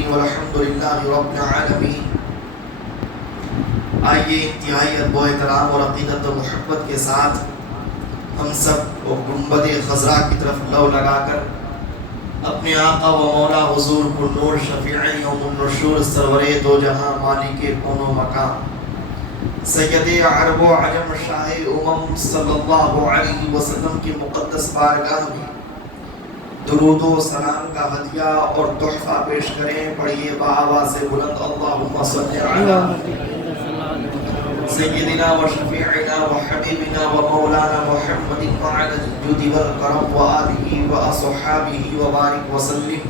الدین والحمد للہ رب العالمین۔ آئیے انتہائی ادب و احترام اور عقیدت و محبت کے ساتھ ہم سب گنبد خضرا کی طرف لو لگا کر اپنے آقا و مولا حضور پر نور شفیع یوم النشور سرور دو جہاں مالک کون و مکان سید عرب و عجم شاہ امم صلی اللہ علیہ وسلم کی مقدس بارگاہ میں درود و سلام کا ہدیہ اور تحفہ پیش کریں۔ پڑھیے بآواز بلند اللہم صلی علی سیدنا و شفیعنا و حبیبنا و مولانا محمد وعلی الجود والکرم و آلہ و اصحابہ و بارک وسلم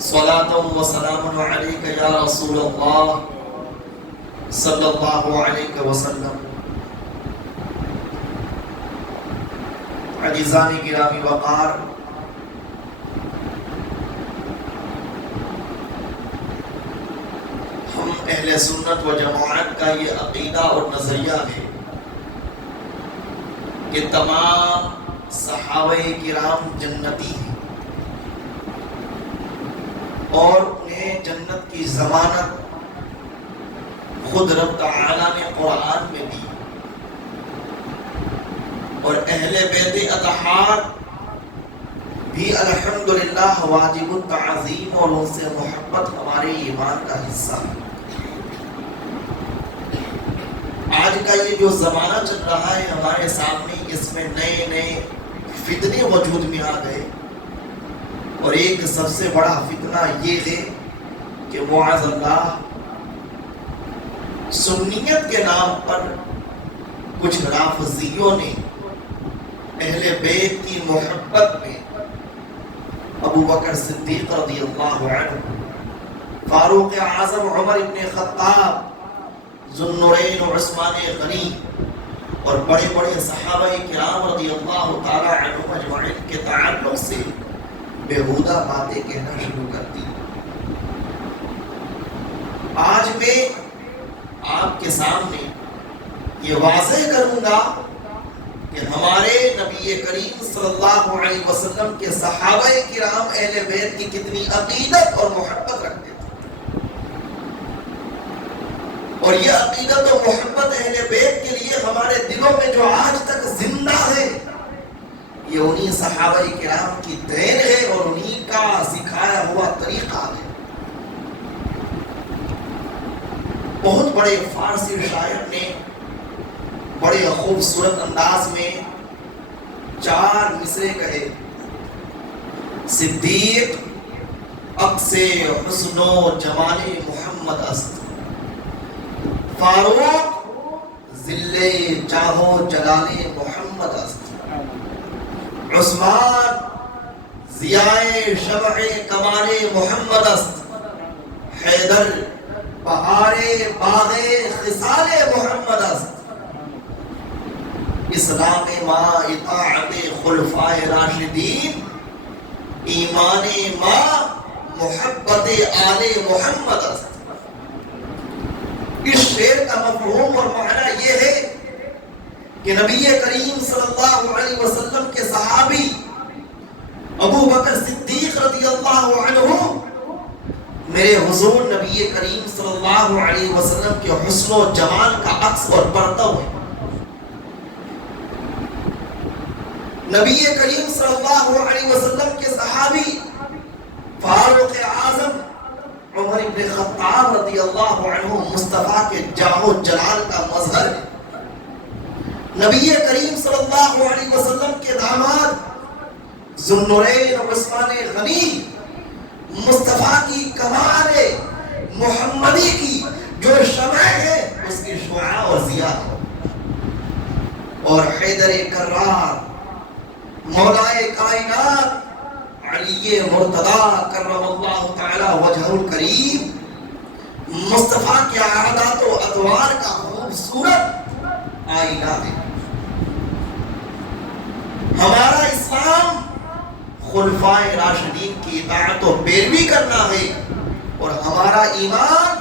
صلاة و سلام علیک یا رسول اللہ صلی اللہ علیہ وسلم۔ عزیزان گرامی وقار، ہم اہل سنت و جماعت کا یہ عقیدہ اور نظریہ ہے کہ تمام صحابہ کرام جنتی ہیں اور انہیں جنت کی ضمانت خود رب تعالی نے قرآن میں دی، اور اہل بیت اطہار بھی الحمدللہ واجب التعظیم اور ان سے محبت ہمارے ایمان کا حصہ ہے۔ آج کا یہ جو زمانہ چل رہا ہے ہمارے سامنے، اس میں نئے نئے فتنے وجود میں آ گئے، اور ایک سب سے بڑا فتنہ یہ ہے کہ معاذ اللہ سنیت کے نام پر کچھ رافضیوں نے اہل بیت کی محبت میں ابو بکر صدیق رضی اللہ عنہ، فاروق اعظم عمر ابن خطاب، ذو النورین عثمان غنی اور بڑے بڑے صحابہ کرام رضی اللہ تعالی عنہم اجمعین کے تعلق سے بیہودہ باتیں کہنا شروع کر دی۔ آج میں آپ کے سامنے یہ واضح کروں گا کہ ہمارے نبی کریم صلی اللہ علیہ وسلم کے صحابہ کرام اہل بیت کی کتنی عقیدت اور محبت رکھتے تھے، اور یہ عقیدت و محبت اہل بیت کے لیے ہمارے دلوں میں جو آج تک زندہ ہے، یہ انہی صحابہ کرام کی دین ہے اور انہی کا سکھایا ہوا طریقہ ہے۔ بہت بڑے فارسی شاعر نے بڑے خوبصورت انداز میں 4 مصرے کہے: صدیق عکس حسن و جمال محمد است، فاروق ذل جاہ و جلال محمد است، عثمان ضیاء شمع کمال محمد است، حیدر بہار باغ خصال محمد است، اسلام ما اطاعت خلفائے راشدین، ایمان ما محبت آل محمد است۔ اس شعر کا مفہوم اور معنی یہ ہے کہ نبی کریم صلی اللہ علیہ وسلم کے صحابی ابو بکر صدیق رضی اللہ عنہ میرے حضور نبی کریم صلی اللہ علیہ وسلم کے حسن و جمال کا عکس اور پرتو ہے۔ نبی کریم صلی اللہ علیہ وسلم کے صحابی فاروق اعظم عمر ابن خطاب رضی اللہ عنہ مصطفیٰ کے جاہ و جلال کا مظہر ہے۔ نبی کریم صلی اللہ علیہ وسلم کے داماد ذو النورین عثمان غنی مصطفیٰ کی کمال محمدی کی جو شمع ہے اس کی شعاع اور ضیاء ہے، اور حیدر کرار مولائے کائنات علی مرتضیٰ کرم اللہ تعالی وجہہ الکریم مصطفیٰ کے عادات و اطوار کا خوبصورت آئینہ ہے۔ ہمارا اسلام خلفائے راشدین کی اطاعت و پیروی کرنا ہے، اور ہمارا ایمان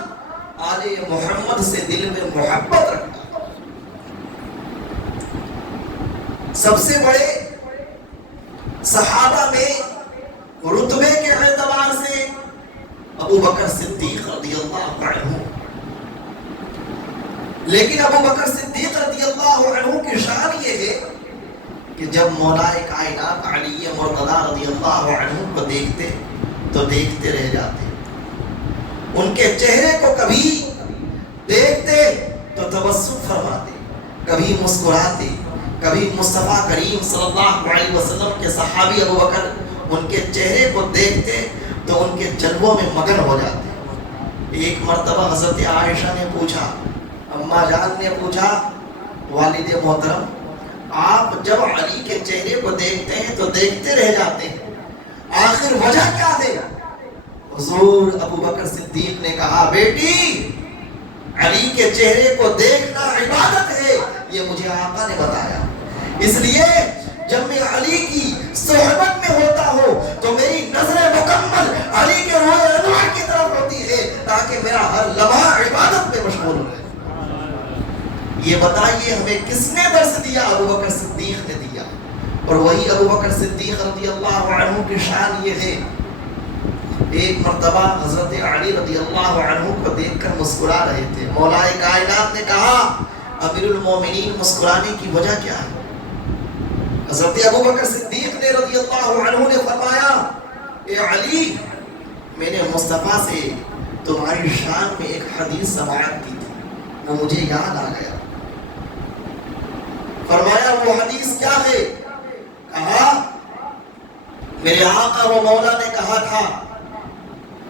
آل محمد سے دل میں محبت رکھنا ہے۔ سب سے بڑے صحابہ میں رتبے کے اعتبار سے ابو بکر صدیق رضی اللہ عنہ. لیکن ابو بکر صدیق رضی اللہ عنہ کی شان یہ ہے کہ جب مولائے کائنات علی مرتضیٰ رضی اللہ عنہ کو دیکھتے تو دیکھتے رہ جاتے. ان کے چہرے کو کبھی دیکھتے تو تبسم فرماتے، کبھی مسکراتے. کبھی مصطفیٰ کریم صلی اللہ علیہ وسلم کے صحابی ابو بکر ان کے چہرے کو دیکھتے تو ان کے جلووں میں مگن ہو جاتے. ایک مرتبہ حضرت عائشہ نے پوچھا، اماں جان نے پوچھا، والد محترم آپ جب علی کے چہرے کو دیکھتے ہیں تو دیکھتے رہ جاتے ہیں، آخر وجہ کیا ہے؟ حضور ابو بکر صدیق نے کہا، بیٹی علی کے چہرے کو دیکھنا عبادت ہے، یہ مجھے آقا نے بتایا. اس لیے جب میں علی کی صحبت میں ہوتا ہوں تو میری نظر مکمل علی کے روئے انوار کی طرف ہوتی ہے تاکہ میرا ہر لمحہ عبادت میں مشغول ہو. یہ بتائیے ہمیں کس نے درس دیا؟ ابو بکر صدیق نے دیا. اور وہی ابو بکر صدیق رضی اللہ عنہ کی شان یہ ہے، ایک مرتبہ حضرت علی رضی اللہ عنہ کو دیکھ کر مسکرا رہے تھے. مولا کائنات نے کہا، امیر المومنین مسکرانے کی وجہ کیا ہے؟ حضرت ابو بکر صدیق نے رضی اللہ عنہ نے فرمایا، اے علی میں نے مصطفیٰ سے تمہاری شان میں ایک حدیث سماعت کی تھی، وہ مجھے یاد آ گیا. فرمایا وہ حدیث کیا ہے؟ کہا میرے آقا و مولا نے کہا تھا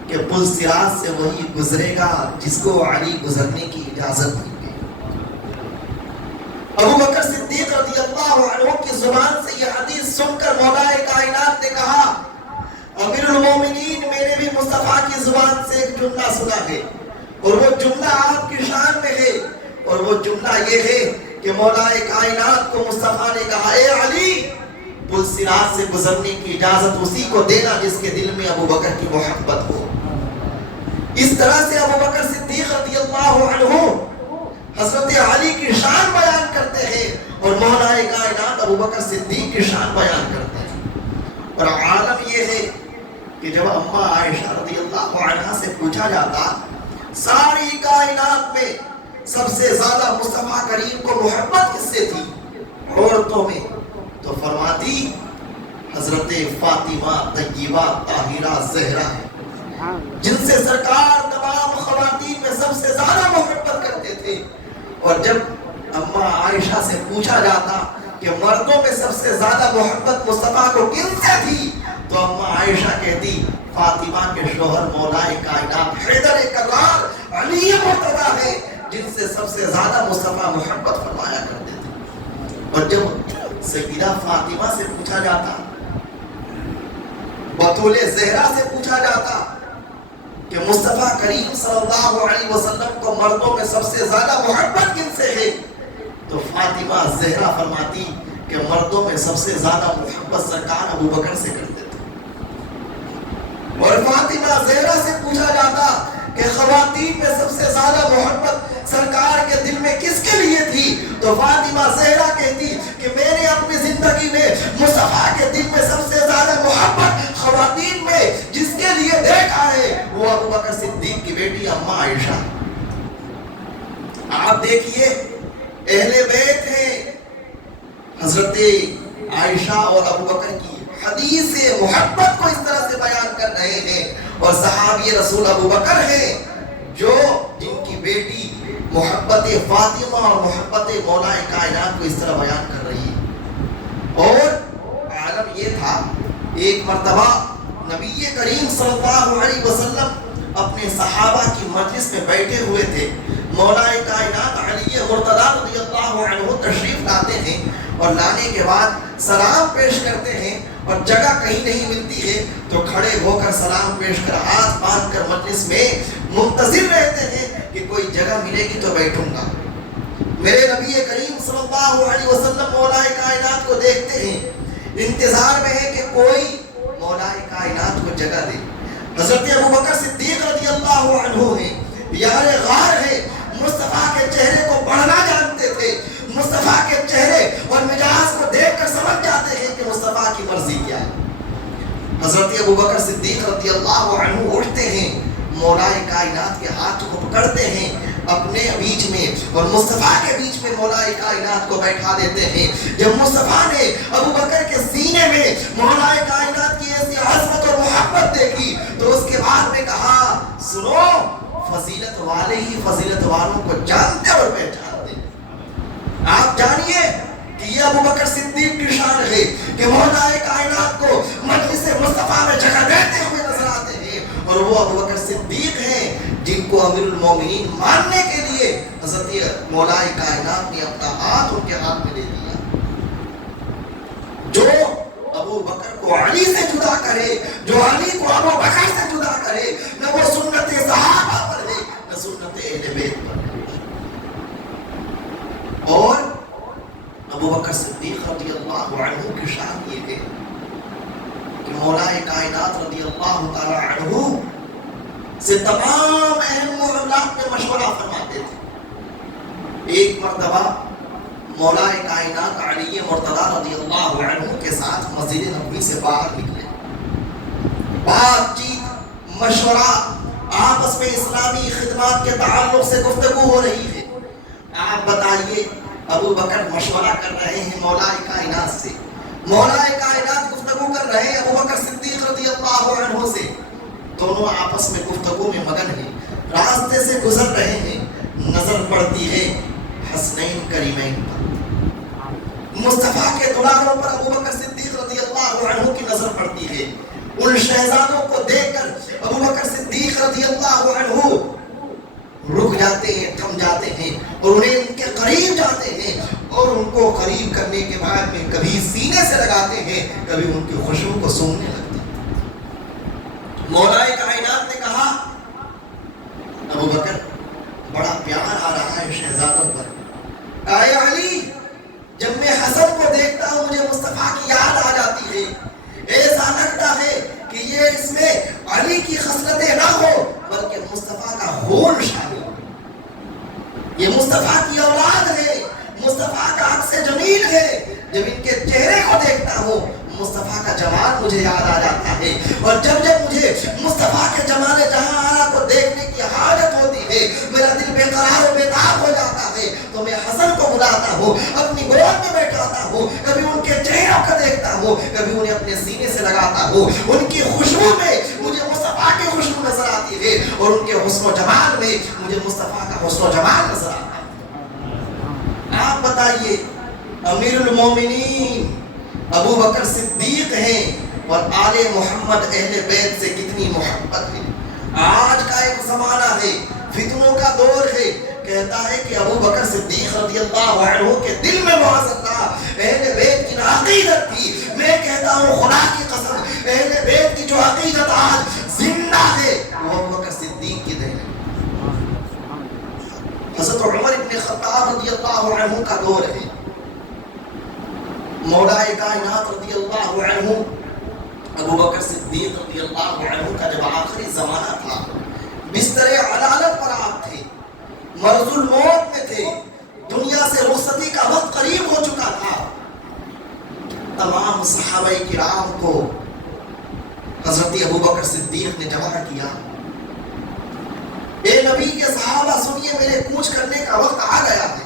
کہ پل صراط سے وہی گزرے گا جس کو علی گزرنے کی اجازت دی. ابو بکر صدیق رضی اللہ عنہ کی زبان سے یہ حدیث سن کر مولا کائنات نے کہا، امیر المومنین میں نے بھی مصطفیٰ کی زبان سے ایک جملہ سنا ہے اور وہ جملہ آپ کی شان میں ہے. اور وہ جملہ یہ ہے کہ مولا کائنات کو مصطفیٰ نے کہا، اے علی پل صراط سے گزرنے کی اجازت اسی کو دینا جس کے دل میں ابو بکر کی محبت ہو. اس طرح سے ابو بکر صدیق رضی اللہ عنہ حضرت علی کی شان بیان کرتے ہیں اور مولا کائنات ابو بکر صدیق کی شان بیان کرتے ہیں. اور عالم یہ ہے کہ جب اماں عائشہ رضی اللہ عنہ سے پوچھا جاتا ساری کائنات میں سب سے زیادہ مصطفیٰ کریم کو محبت کس سے تھی عورتوں میں، تو فرماتی حضرت فاطمہ طیبہ طاہرہ زہرا ہے، جن سے سرکار تمام خواتین میں سب سے زیادہ محبت کرتے تھے. اور جب اماں عائشہ سے پوچھا جاتا کہ مردوں میں سب سے زیادہ محبت مصطفیٰ کو کن سے تھی، تو اماں عائشہ کہتی فاطمہ کے شوہر مولا کائنات حیدر کرار علی مرتضیٰ ہے جن سے سب سے زیادہ مصطفیٰ محبت فرمایا کرتے تھے. اور جب سیدہ فاطمہ سے پوچھا جاتا، بطول زہرا سے پوچھا جاتا کہ مصطفیٰ کریم صلی اللہ علیہ وسلم کو مردوں میں سب سے زیادہ محبت کن سے ہے، تو فاطمہ زہرا فرماتی کہ مردوں میں سب سے زیادہ محبت سرکار ابو بکر سے کرتے تھے. اور فاطمہ زہرا سے پوچھا جاتا کہ خواتین میں سب سے زیادہ محبت سرکار کے دل میں کس کے لیے تھی، تو فاطمہ زہرا کہتی کہ میں نے اپنی زندگی میں مصطفیٰ کے دل میں سب سے زیادہ محبت خواتین میں جس کے لیے دیکھا ہے وہ ابو بکر صدیق کی بیٹی اماں عائشہ. آپ دیکھیے اہل بیت ہیں، حضرت عائشہ اور ابو بکر کی حدیث محبت کو اس طرح سے بیان کر رہے ہیں. اور صحابی رسول ابو بکر ہیں جو جن کی بیٹی محبت فاطمہ اور محبت مولا کائنات کو اس طرح بیان کر رہی ہے. اور عالم یہ تھا، ایک مرتبہ نبی کریم صلی اللہ علیہ وسلم اپنے صحابہ کی مجلس میں بیٹھے ہوئے تھے. مولا کائنات علی مرتضیٰ رضی اللہ عنہ تشریف لاتے ہیں اور لانے کے بعد سلام پیش کرتے ہیں اور جگہ کہیں نہیں ملتی ہے تو کھڑے ہو کر سلام پیش کر ہاتھ باندھ کر مجلس میں منتظر رہتے ہیں کہ کوئی جگہ ملے گی تو بیٹھوں گا. میرے نبی کریم صلی اللہ علیہ وسلم مولا کائنات کو دیکھتے ہیں، انتظار میں ہے کہ کوئی مولا کائنات کو جگہ دے. حضرت ابو بکر صدیق رضی اللہ عنہ ہیں، یار غار ہے، مصطفیٰ کے چہرے کو پڑھنا جانتے تھے، مصطفیٰ کے چہرے اور مجاز کو دیکھ کر سمجھ جاتے ہیں کہ مصطفیٰ کی مرضی کیا ہے. حضرت ابو بکر صدیق رضی اللہ عنہ اٹھتے ہیں، پکڑتے ہیں اپنے بیچ میں اور مصطفیٰ کے بیچ میں مولا کائنات کو بیٹھا دیتے ہیں. جب مصطفیٰ نے ابو بکر کے سینے میں مولا کائنات کی ایسی عظمت اور محبت دیکھی تو اس کے بعد میں کہا سنو فضیلت والے ہی فضیلت والوں کو جانتے اور پہچانتے. آپ جانیے کہ یہ ابو بکر صدیق کی شان ہے کہ مولا کائنات کو مجلس مصطفیٰ میں جگہ دیتے ہوئے نظر آتے ہیں اور وہ ابو بکر صدیق ہیں جن کو امیر المومنین ماننے کے لیے حضرت مولا کائنات نے اپنا ہاتھ ان کے ہاتھ میں دے دیا. جو ابو بکر کو علی سے جدا کرے, جو علی کو ابو بکر سے جدا کرے, نہ وہ سنت صحابہ پر ہے نہ سنت اہل بیت پر ہے. اور ابو بکر صدیق رضی اللہ عنہ کی شان یہ ہے کہ مولا کائنات رضی اللہ تعالی عنہ سے تمام اہم معاملات میں مشورہ فرماتے تھے. ایک مرتبہ مولا کائنات علی مرتضیٰ رضی اللہ عنہ کے ساتھ مسجد نبوی سے باہر نکلے. بات چیت مشورہ آپس میں اسلامی خدمات کے تعلق سے گفتگو ہو رہی ہے. آپ بتائیے ابو بکر مشورہ کر رہے ہیں مولا کائنات سے, مولا کائنات گفتگو کر رہے ہیں ابو بکر صدیق رضی اللہ عنہ سے. دونوں آپس میں گفتگو میں مگن ہیں, راستے سے گزر رہے ہیں. نظر پڑتی ہے حسنین کریمین پر, مصطفیٰ کے دلالوں پر ابو بکر صدیق رضی اللہ عنہ کی نظر پڑتی ہے. ان شہزادوں کو دیکھ کر ابو بکر صدیق رضی اللہ عنہ رک جاتے ہیں, تھم جاتے ہیں اور انہیں ان کے قریب جاتے ہیں اور ان کو قریب کرنے کے بعد میں کبھی سینے سے لگاتے ہیں, کبھی ان کی خوشبو کو سونگنے لگتے ہیں. مولا کائنات نے کہا ابو بکر بڑا پیار آ رہا ہے شہزادوں پر. اے علی جب میں حسن کو دیکھتا ہوں مجھے مصطفیٰ کی یاد آ جاتی ہے. ایسا لگتا ہے کہ یہ اس میں علی کی خصلتیں نہ ہو بلکہ مصطفیٰ کا خون شامل ہو. یہ مصطفیٰ کی اولاد ہے, مصطفیٰ کا عکس جمیل ہے. جب ان کے چہرے کو دیکھتا ہوں مصطفیٰ کا جمال مجھے یاد آ جاتا ہے اور جب جب مجھے مصطفیٰ کے جمال جہاں آرا کو دیکھنے کی حاجت ہوتی ہے میرا دل بے قرار و بیتاب ہو جاتا ہے تو میں حسن کو بلاتا ہوں, اپنی گود میں بیٹھاتا ہوں, کبھی ان کے چہروں کو دیکھتا ہوں, کبھی انہیں اپنے سینے سے لگاتا ہوں. ان کی خوشبو میں مجھے مصطفیٰ کی خوشبو نظر آتی ہے اور ان کے حسن و جمال میں مجھے مصطفیٰ کا حسن و جمال نظر آتا ہے. آپ بتائیے امیر المومنین ابو بکر صدیق ہیں اور آل محمد اہل بیت سے کتنی محبت ہے. آج کا ایک زمانہ ہے, فتنوں کا دور ہے, کہتا ہے کہ ابو بکر صدیق رضی اللہ عنہ کے دل میں معاذ اللہ اہل بیت کی عقیدت تھی. میں کہتا ہوں خدا کی قسم اہل بیت کی جو عقیدت آج زندہ ہے وہ ابو بکر صدیق کی دین ہے. حضرت عمر ابن خطاب رضی اللہ عنہ کا دور ہے. مولا کائنات رضی اللہ عنہ ابو بکر صدیق رضی اللہ عنہ کا جب آخری زمانہ تھا, بستر علالت پر آپ تھے, مرض الموت میں تھے, دنیا سے رخصتی کا وقت قریب ہو چکا تھا. تمام صحابہ کرام کو حضرت ابو بکر صدیق نے جمع کیا. اے نبی کے صحابہ سنیے میرے کوچ کرنے کا وقت آ گیا ہے,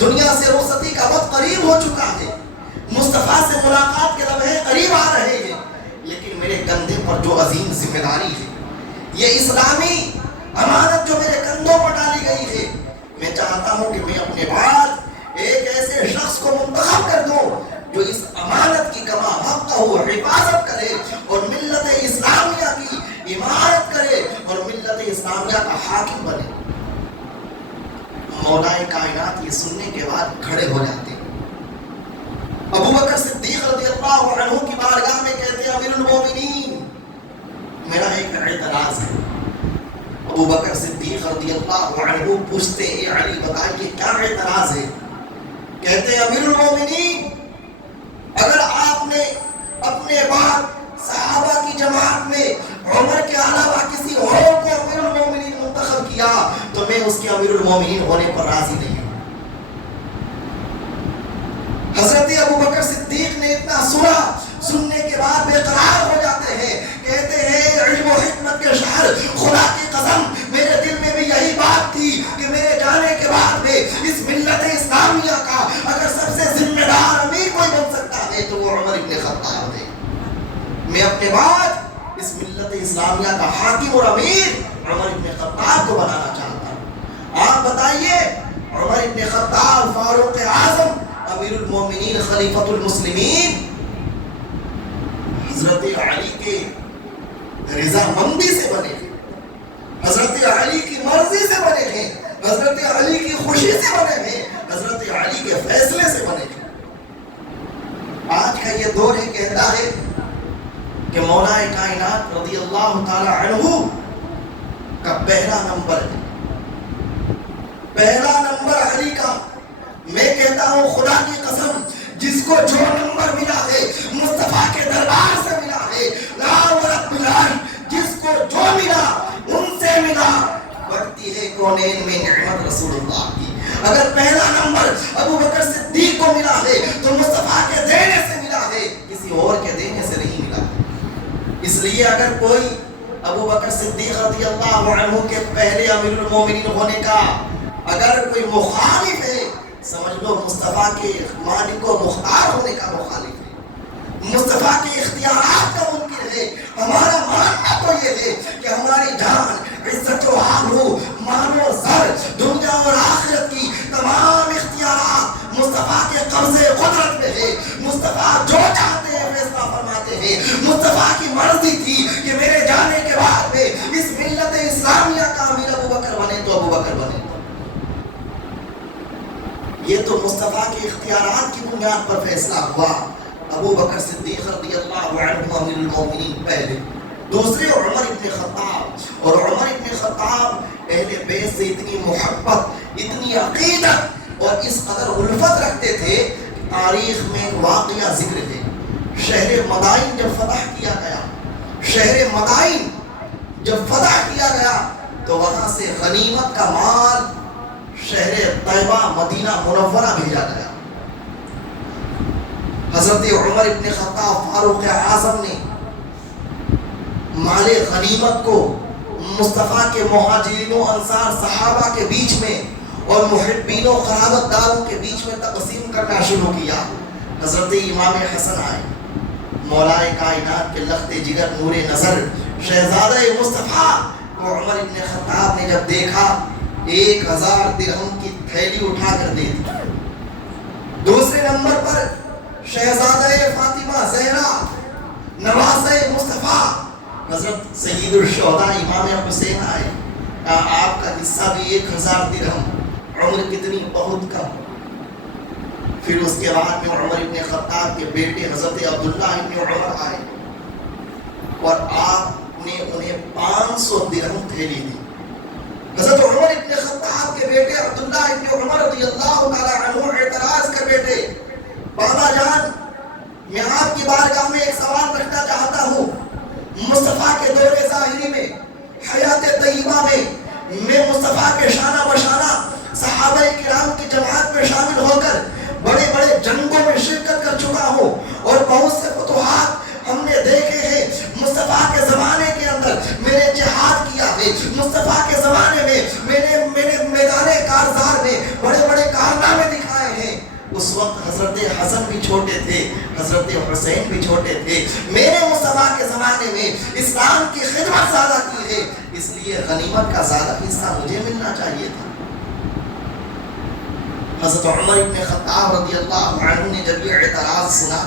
دنیا سے رخصتی کا وقت قریب ہو چکا ہے, مصطفیٰ سے ملاقات کے لمحے قریب آ رہے ہیں, لیکن میرے کندھے پر جو عظیم ذمہ داری ہے, یہ اسلامی امانت جو میرے کندھوں پر ڈالی گئی ہے, میں چاہتا ہوں کہ میں اپنے بعد ایک ایسے شخص کو منتخب کر دوں جو اس امانت کی کما حق ہو حفاظت کرے اور ملت اسلامیہ کی عمارت کرے اور ملت اسلامیہ کا حاکم بنے. مولا کائنات یہ سننے کے بعد کھڑے ہو جاتے ہیں. ابو بکر صدیق رضی اللہ عنہ کی بارگاہ میں کہتے ہیں امیر المومنین میرا ایک اعتراض ہے. ابو بکر صدیق رضی اللہ عنہ پوچھتے ہیں علی بتائیے کیا اعتراض ہے. کہتے ہیں امیر المومنین اگر آپ نے اپنے بعد صحابہ کی جماعت میں عمر کے علاوہ کسی اور کو امیر المومنین منتخب کیا تو میں اس کے امیر المومنین ہونے پر راضی نہیں ہوں. حضرت ابو بکر صدیق نے اتنا سنا, سننے کے بعد بے قرار ہو جاتے ہیں, کہتے ہیں علم و حکمت کے شہر خدا کی قسم میرے دل میں بھی یہی اسلامیہ کا حاکم اور امیر عمر ابن خطاب کو بنانا چاہتا. آپ بتائیے عمر ابن خطاب فاروق اعظم امیر المومنین خلیفۃ المسلمین حضرت علی کے رضامندی سے بنے ہیں, حضرت علی کی مرضی سے بنے ہیں, حضرت علی کی خوشی سے بنے ہیں, حضرت علی کے فیصلے سے بنے ہیں. آج کا یہ دور ہے کہتا ہے کہ مولا کائنات رضی اللہ تعالی عنہ کا پہلا نمبر ہے, پہلا نمبر علی کا. میں کہتا ہوں خدا کی قسم جس کو جو نمبر ملا ہے مصطفیٰ کے دربار سے ملا ہے, لا ورب العرش جس کو جو ملا ان سے ملا. بڑھتی ہے کونین میں نعمت رسول اللہ کی. اگر پہلا نمبر ابو بکر صدیق کو ملا ہے تو مصطفیٰ کے دینے سے ملا ہے, کسی اور کے دینے سے نہیں ملا. اس لیے اگر کوئی ابو بکر صدیق رضی اللہ عنہ کے پہلے امیر المومنین ہونے کا اگر کوئی مخالف ہے, سمجھ لو مصطفیٰ کے مالک و مختار ہونے کا مخالف ہے, مصطفیٰ کے اختیارات کا منکر ہے. ہمارا ماننا تو یہ ہے کہ ہماری جان, عزت و آبرو, مال و زر, دنیا اور آخرت کی تمام اختیارات مصطفیٰ کے قبضے قدرت میں ہے. مصطفیٰ جو چاہتے ہیں فیصلہ فرماتے ہیں. مصطفیٰ کی مرضی تھی کہ میرے جانے کے بعد میں اس ملت اسلامیہ کا امیر ابو بکر بنے تو ابو بکر بنے. یہ تو مصطفیٰ کے اختیارات کی بنیاد پر فیصلہ ہوا. ابو بکر صدیق رضی اللہ عنہ امیر المومنین پہلے, دوسرے عمر ابن خطاب. اور عمر ابن خطاب اہل بیت سے اتنی محبت, اتنی عقیدت اور اس قدر الفت رکھتے تھے کہ تاریخ میں ایک واقعہ ذکر ہے. شہر مدائن جب فتح کیا گیا, شہر مدائن جب فتح کیا گیا تو وہاں سے غنیمت کا مال شہر طیبہ مدینہ منورہ بھیجا گیا. حضرت عمر ابن خطاب فاروق اعظم نے مال غنیمت کو مصطفیٰ کے مہاجرین و انصار صحابہ کے بیچ میں اور محبین و قرابت داروں کے بیچ میں تقسیم کرنا شروع کیا. حضرت امام حسن آئے, مولا کائنات کے لخت جگر نور نظر شہزادہ مصطفیٰ کو عمر ابن خطاب نے جب دیکھا 1000 درہم کی تھیلی اٹھا کر دے دی. دوسرے نمبر پر شہزادہ فاطمہ زہرا نوازہ مصطفیٰ حضرت سید الشہداء امام حسین آئے, آپ کا حصہ بھی 1000 درہم, عمر کتنی بہت کم. پھر اس کے بعد میں عمر ابن خطاب کے بیٹے حضرت عبداللہ ابن عمر آئے اور آپ نے انہیں 500 درہم تھیلی دی. حضرت عمر ابن خطاب کے بیٹے عبداللہ ابن عمر رضی اللہ تعالی عنہ اعتراض کر بیٹھے, بابا جان میں آپ کی بارگاہ میں ایک سوال رکھنا چاہتا ہوں. مصطفیٰ کے دور ظاہری میں, حیات طیبہ میں مصطفیٰ کے شانہ بشانہ صحابہ کرام کی جماعت میں شامل ہو کر بڑے بڑے جنگوں میں شرکت کر چکا ہوں اور بہت سے فتوحات ہم نے دیکھے ہیں. مصطفیٰ کے زمانے کے اندر میں نے جہاد کیا ہے, مصطفیٰ کے زمانے میں میں نے میدان کارزار میں بڑے بڑے کارنامے دکھائے ہیں. اس وقت حضرت حسن بھی چھوٹے تھے, حضرت حسین بھی چھوٹے تھے. میں نے مصطفیٰ کے زمانے میں اسلام کی خدمت زیادہ کی ہے, اس لیے غنیمت کا زیادہ حصہ مجھے ملنا چاہیے تھا. حضرت عمر ابن خطاب رضی اللہ عنہ نے جب یہ اعتراض سنا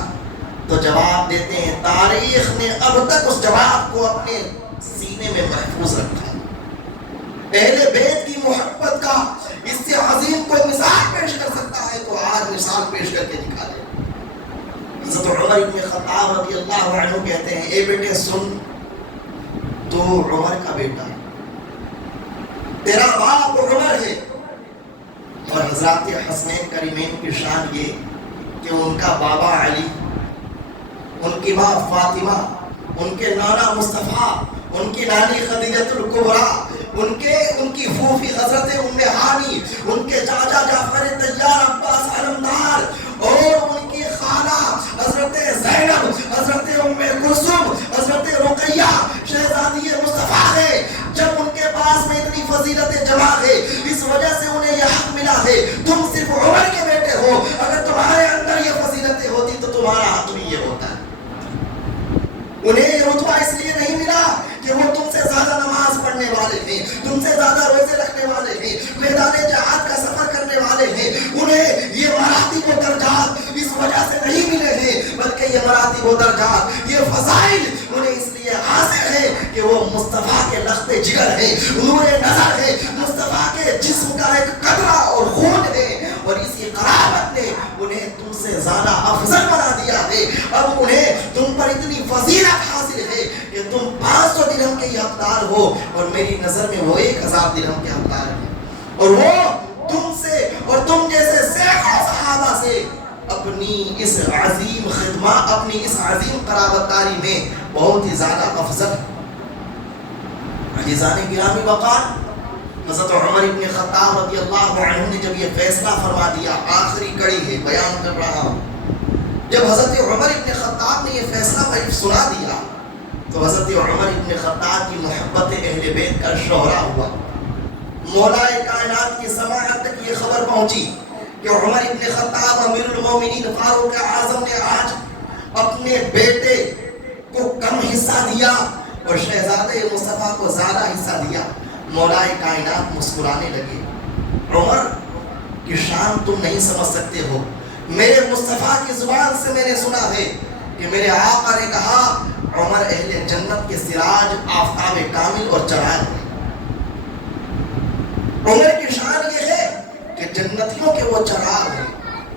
تو جواب دیتے ہیں, تاریخ نے اب تک اس جواب کو اپنے سینے میں محفوظ رکھا. اہل بیت کی محبت کا اس سے عظیم کوئی مثال پیش کر سکتا ہے تو آج مثال پیش کر کے دکھا دے. حضرت عمر ابن خطاب رضی اللہ عنہ کہتے ہیں, اے بیٹے سن, تو عمر کا بیٹا, تیرا باپ عمر ہے. اور حضرات حسنین کریمین کی شان یہ کہ ان کا بابا علی, ان کی ماں فاطمہ, ان کے نانا مصطفیٰ, ان کی نانی خدیجۃ الکبریٰ, ان کی پھوپھی حضرت ام ہانی, ان کے چاچا جعفر طیار عباس علمدار, اور ان کی خالہ حضرت زینب, حضرت ام کلثوم, حضرت رقیہ شہزادی مصطفیٰ ہے. جب ان کے پاس میں اتنی فضیلتیں جمع ہے, اس وجہ سے انہیں یہ حق ملا ہے. تم صرف عمر کے بیٹے ہو, اگر تمہارے اندر یہ فضیلتیں ہوتی تو تمہارا حق بھی یہ ہوتا ہے. انہیں یہ رتبہ اس لیے نہیں ملا کہ وہ تم سے ہیں, تم سے زیادہ روزے رکھنے والے ہیں, میدان جہاد کا سفر کرنے والے ہیں. انہیں یہ مراتب و درجات اس وجہ سے نہیں ملے ہیں, بلکہ یہ مراتب و درجات, یہ فضائل انہیں اس لیے حاصل ہے کہ وہ مصطفیٰ کے لخت جگر ہیں, نور نظر ہے, مصطفیٰ کے جسم کا ایک قطرہ اور خون ہے, اور اسی قرابت نے انہیں تم سے زیادہ افضل بنا دیا ہے. اب انہیں تم پر اتنی فضیلت حاصل ہے کہ تم 500 درہم کے ہی حقدار ہو, اور میری نظر میں وہ 1000 درہم کے حقدار ہیں, اور وہ تم سے اور تم جیسے سینکڑوں صحابہ سے اپنی اس عظیم خدمت, اپنی اس عظیم قرابت داری میں بہت ہی زیادہ افضل. عزیزان گرامی وقار, حضرت عمر ابن خطاب رضی اللہ عنہ نے جب یہ فیصلہ فرما دیا, آخری کڑی ہے بیان کر رہا ہوں, جب حضرت عمر ابن خطاب نے یہ فیصلہ سنا دیا تو حضرت عمر ابن خطاب کی محبت اہل بیت کا شہرا ہوا. مولا کائنات کی سماعت تک یہ خبر پہنچی کہ عمر ابن خطاب امیر المومنین فاروق اعظم نے آج اپنے بیٹے کو کم حصہ دیا اور شہزادے مصطفیٰ کو زیادہ حصہ دیا. مولا کائنات مسکرانے لگے. عمر کی شان تم نہیں سمجھ سکتے ہو, میرے مصطفیٰ کی زبان سے میں نے سنا ہے کہ میرے آقا نے کہا عمر اہل جنت کے سراج, آفتاب کامل اور چراغ ہے. عمر کی شان یہ ہے کہ جنتیوں کے وہ چراغ ہیں,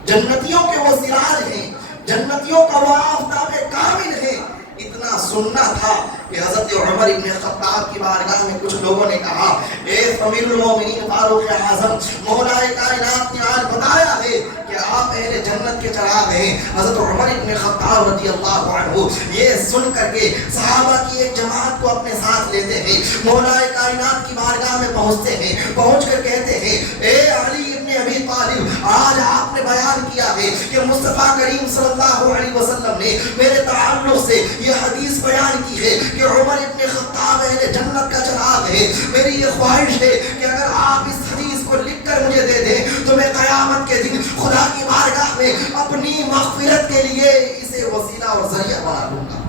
جنتیوں کے وہ سراج ہیں, جنتیوں کا وہ آفتاب کامل ہے. اتنا سننا تھا کہ حضرت عمر ابن خطاب کی بارگاہ میں کچھ لوگوں نے کہا, اے امیر المومنین فاروق اعظم, مولا کائنات نے آج بتایا ہے کہ آپ اہل جنت کے چراغ ہیں. حضرت عمر ابن خطاب رضی اللہ عنہ یہ سن کر کے صحابہ کی ایک جماعت کو اپنے ساتھ لیتے ہیں, مولا کائنات کی بارگاہ میں پہنچتے ہیں. پہنچ کر کہتے ہیں, اے علی ابن ابی طالب, آج آپ نے بیان کیا ہے کہ مصطفیٰ کریم صلی اللہ علیہ وسلم نے میرے تعلق سے یہ حدیث بیان کی ہے کہ عمر ابن خطاب اہل جنت کا چراغ ہے. میری یہ خواہش ہے کہ اگر آپ اس حدیث کو لکھ کر مجھے دے دیں تو میں قیامت کے دن خدا کی بارگاہ میں اپنی مغفرت کے لیے اسے وسیلہ اور ذریعہ بنا لوں گا.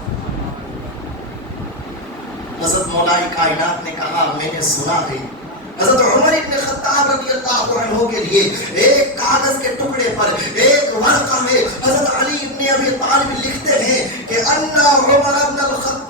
حضرت مولا کائنات نے کہا, میں نے سنا ہے. حضرت عمر ابن خطاب رضی اللہ عنہ کے لیے ایک کاغذ کے ٹکڑے پر ایک ورقہ میں حضرت علی ابن ابی طالب لکھتے ہیں کہ انا عمر ابن الخطاب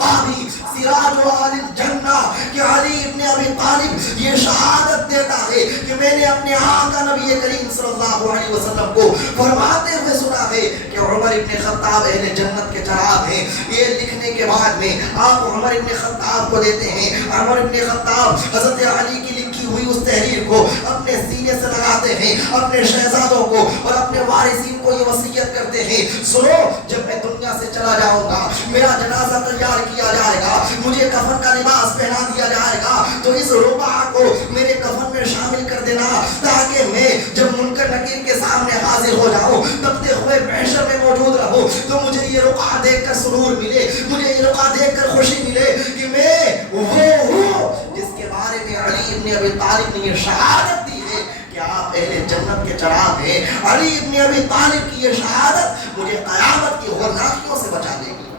سراج اہل الجنہ, کہ علی ابن ابی طالب یہ شہادت دیتا ہے کہ میں نے اپنے آقا نبی کریم صلی اللہ علیہ وسلم کو فرماتے ہوئے سنا ہے کہ عمر ابن خطاب اہل جنت کے چراغ ہیں. یہ لکھنے کے بعد میں آپ عمر ابن خطاب کو دیتے ہیں. عمر ابن خطاب حضرت علی کی لکھی ہوئی اس تحریر کو اپنے سینے سے لگاتے ہیں, اپنے شہزادوں کو اور اپنے وارثین کو یہ وصیت کرتے ہیں, سنو, جب میں دنیا سے چلا جاؤں گا میرا جنازہ تیار کیا جائے گا, مجھے کفن کا لباس پہنا دیا جائے گا, تو اس ربع کو میرے کفن میں شامل کر دینا تاکہ میں جب منکر نکیر کے سامنے حاضر ہو جاؤں تبتے ہوئے محشر میں موجود رہوں تو مجھے یہ رقعہ دیکھ کر سرور ملے, مجھے یہ رقعہ دیکھ کر خوشی ملے کہ میں وہ ہوں جس کے بارے میں علی ابن ابی طالب نے یہ شہادت دی ہے کہ آپ اہل جنت کے چراغ ہیں. علی ابن ابی طالب کی یہ شہادت مجھے قیامت کی ہولناکیوں سے بچا دے گی.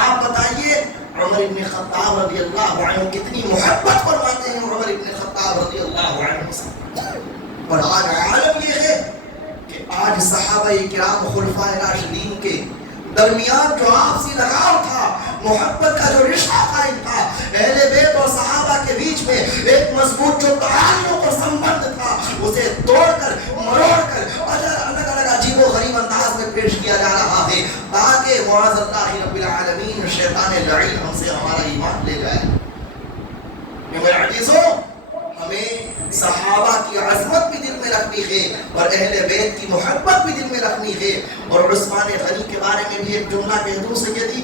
آپ بتائیے عمر ابن خطاب رضی اللہ عنہ کتنی محبت فرماتے ہیں عمر ابن خطاب رضی اللہ عنہ سے. اور آج عالم یہ ہے کہ آج صحابہ کرام خلفائے راشدین کے درمیان جو آپسی لگاؤ تھا, محبت کا جو رشتہ قائم تھا, اہل بیت اور صحابہ کے بیچ میں ایک مضبوط جو تعلق اور سمبند تھا, اسے توڑ کر مروڑ کر الگ الگ عجیب و غریب انداز میں پیش کیا جا رہا ہے تاکہ معاذ اللہ رب العالمین شیطان لعین ہم سے ہمارا ایمان لے جائے. میرے عزیزوں, ہمیں صحابہ کی عظمت بھی دل میں رکھنی ہے اور اہل بیت کی محبت بھی دل میں رکھنی ہے. اور عثمان غنی کے بارے میں بھی ایک جملہ کہہ دوں سیدی,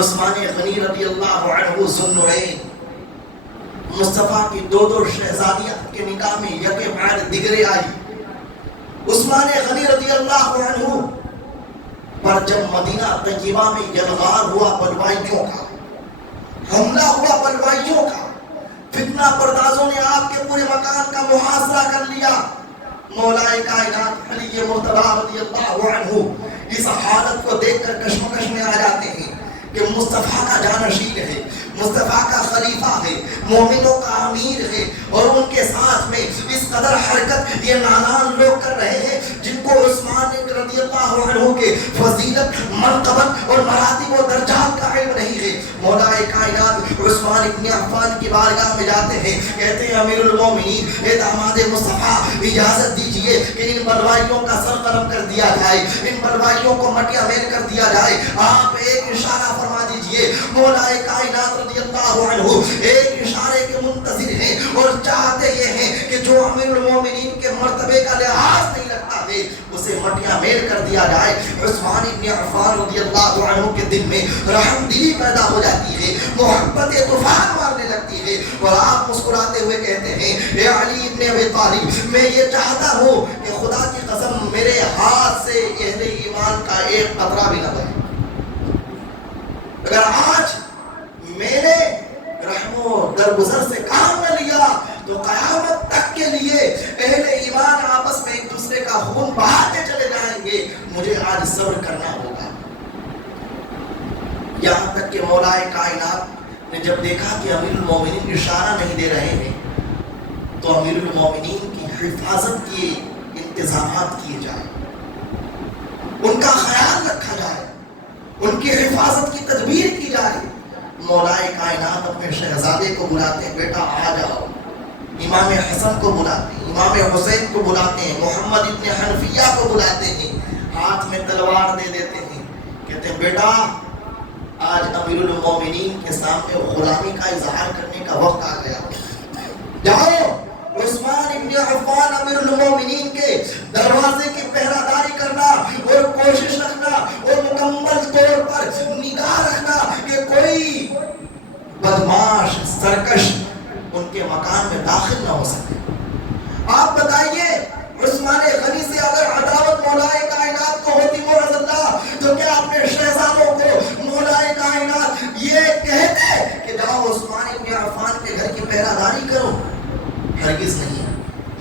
عثمان غنی رضی اللہ عنہ ذوالنورین, مصطفیٰ کی 2 شہزادیاں کے نکاح میں یکے بعد دیگرے آئی. عثمان غنی رضی اللہ عنہ پر جب مدینہ طیبہ میں یلغار ہوا بلوائیوں کا, حملہ ہوا بلوائیوں کا, فتنہ پردازوں نے آپ کے پورے مکان کا محاصرہ کر لیا. مولا کائنات علی مرتضیٰ رضی اللہ عنہ اس حالت کو دیکھ کر کشمکش میں آ جاتے ہیں کہ مصطفیٰ کا جانشین ہے، مصطفیٰ کا خلیفہ ہے، مومنوں کا امیر ہے، اور ان کے ساتھ میں اس قدر حرکت یہ نادان لوگ کر رہے ہیں جن کو عثمان رضی اللہ عنہ کے فضیلت، منقبت اور مراتب و درجات کا علم نہیں ہے۔ مولا کائنات عثمان ابن عفان کی بارگاہ میں جاتے ہیں، کہتے ہیں امیر المومنین اے داماد مصطفیٰ اجازت دیجئے کہ ان بلوائیوں کا سر قلم کر دیا جائے، ان بلوائیوں کو مٹیا میل کر دیا جائے۔ آپ ایک اشارہ فرما دیجئے۔ مولا کائنات رضی اللہ عنہ ایک اشارے کے منتظر ہیں اور چاہتے یہ ہیں کہ جو امیر المومنین کے مرتبے کا لحاظ نہیں رکھتا ہے اسے مٹیا میل کر دیا جائے۔ عثمان ابن عفان رضی اللہ عنہ کے دل میں رحم دلی پیدا ہو جاتی ہے، محبت طوفان مارنے لگتی ہے، اور آپ مسکراتے ہوئے کہتے ہیں اے علی ابن ابی طالب، میں یہ چاہتا ہوں کہ خدا کی قسم میرے ہاتھ سے اہل ایمان کا ایک قطرہ بھی نہ بہے۔ اگر آج میں نے رحم و درگزر سے کام نہ لیا تو قیامت تک کے لیے اہل ایمان آپس میں ایک دوسرے کا خون بہاتے چلے جائیں گے۔ مجھے آج صبر کرنا ہوگا۔ یہاں تک کہ مولا کائنات نے جب دیکھا کہ امیر المومنین اشارہ نہیں دے رہے ہیں تو امیر المومنین کی حفاظت کے انتظامات کیے جائیں، ان کا خیال رکھا جائے، ان کی حفاظت کی تدبیر کی جائے۔ مولا کائنات اپنے شہزادے کو بلاتے ہیں، بیٹا آ جاؤ۔ امام حسن کو بلاتے ہیں، امام حسین کو بلاتے ہیں، محمد ابن حنفیہ کو بلاتے ہیں، ہاتھ میں تلوار دے دیتے ہیں، کہتے ہیں بیٹا آج امیر المومنین کے سامنے غلامی کا اظہار کرنے کا وقت آ گیا، جاؤ عثمان ابن عفان امیر المومنین کے دروازے کی پہرہ داری کرنا اور کوشش رکھنا اور مکمل طور پر نگاہ رکھنا کہ کوئی بدماش سرکش ان کے مکان میں داخل نہ ہو سکے۔ آپ بتائیے عثمان غنی سے اگر عداوت مولا کائنات کو ہوتی معاذ اللہ تو کیا اپنے شہزادوں کو مولا کائنات یہ کہتے کہ جاؤ عثمان ابن عفان کے گھر کی پہرہ داری کرو؟ ہرگز نہیں۔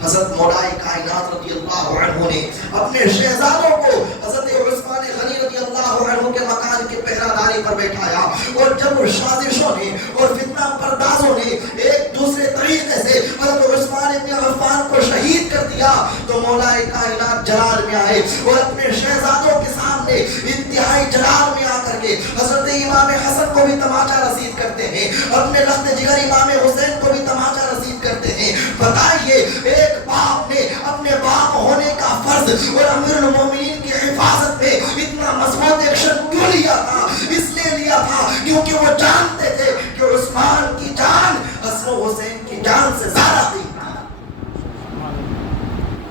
حضرت مولا کائنات رضی اللہ عنہ نے اپنے شہزادوں کو حضرت عثمان غنی رضی اللہ عنہ کے مکان کی پہرہ داری پر بیٹھایا، اور جب سازشوں نے اور فتنہ پردازوں نے ایک دوسرے طریقے سے حضرت عثمان ابن عفان کو شہید کر دیا تو مولا کائنات جلال میں آئے اور اپنے شہزادوں کے سامنے انتہائی جلال میں آ کر کے حضرت امام حسن کو بھی تماچا رسید کرتے ہیں، اپنے لخت جگر امام حسین کو بھی تماچا رسید کرتے ہیں۔ بتائیے ایک باپ نے اپنے باپ ہونے کا فرض اور امیر المومنین کی حفاظت میں اتنا مضبوط ایکشن کیوں لیا تھا؟ اس لیے لیا تھا کیونکہ وہ جانتے تھے کہ عثمان کی جان حسن و حسین کی جان سے زیادہ قیمتی،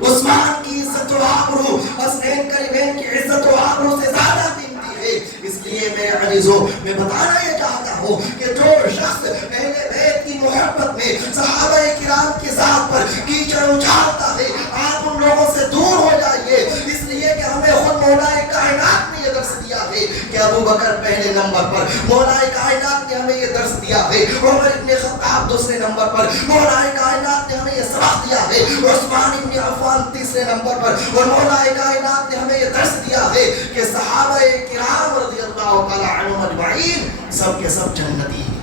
عثمان کی عزت و آبرو حسنین کریمین کی عزت و آبرو سے زیادہ قیمتی ہے۔ اس لیے میرے عزیزوں میں بتانا یہ چاہتا ہوں کہ جو شخص اہل بیت کی محبت میں صحابہ کرام کی ذات پر کیچڑ اچھالتا ہے آپ ان لوگوں سے دور ہو جائیے، اس لیے کہ ہمیں خود مولا کائنات نے یہ درس دیا ہے کہ ابو بکر پہلے نمبر پر، مولا کائنات نے ہمیں یہ درس دیا ہے عمر ابن خطاب دوسرے نمبر پر، مولا کائنات نے ہمیں یہ سبق دیا ہے عثمان ابن عفان تیسرے نمبر پر، اور مولا کائنات نے ہمیں یہ درس دیا ہے کہ صحابہ کرام رضی اللہ تعالی عنہم اجمعین سب کے سب جنتی ہیں۔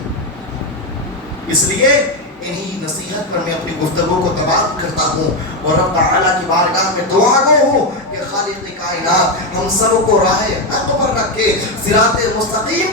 اس لیے انہی نصیحت پر میں اپنی گفتگو کو تمام کرتا ہوں اور رب تعالیٰ کی بارگاہ میں دعا گو ہوں کہ خالق کائنات ہم سب کو راہ حق پر رکھ کے صراط مستقیم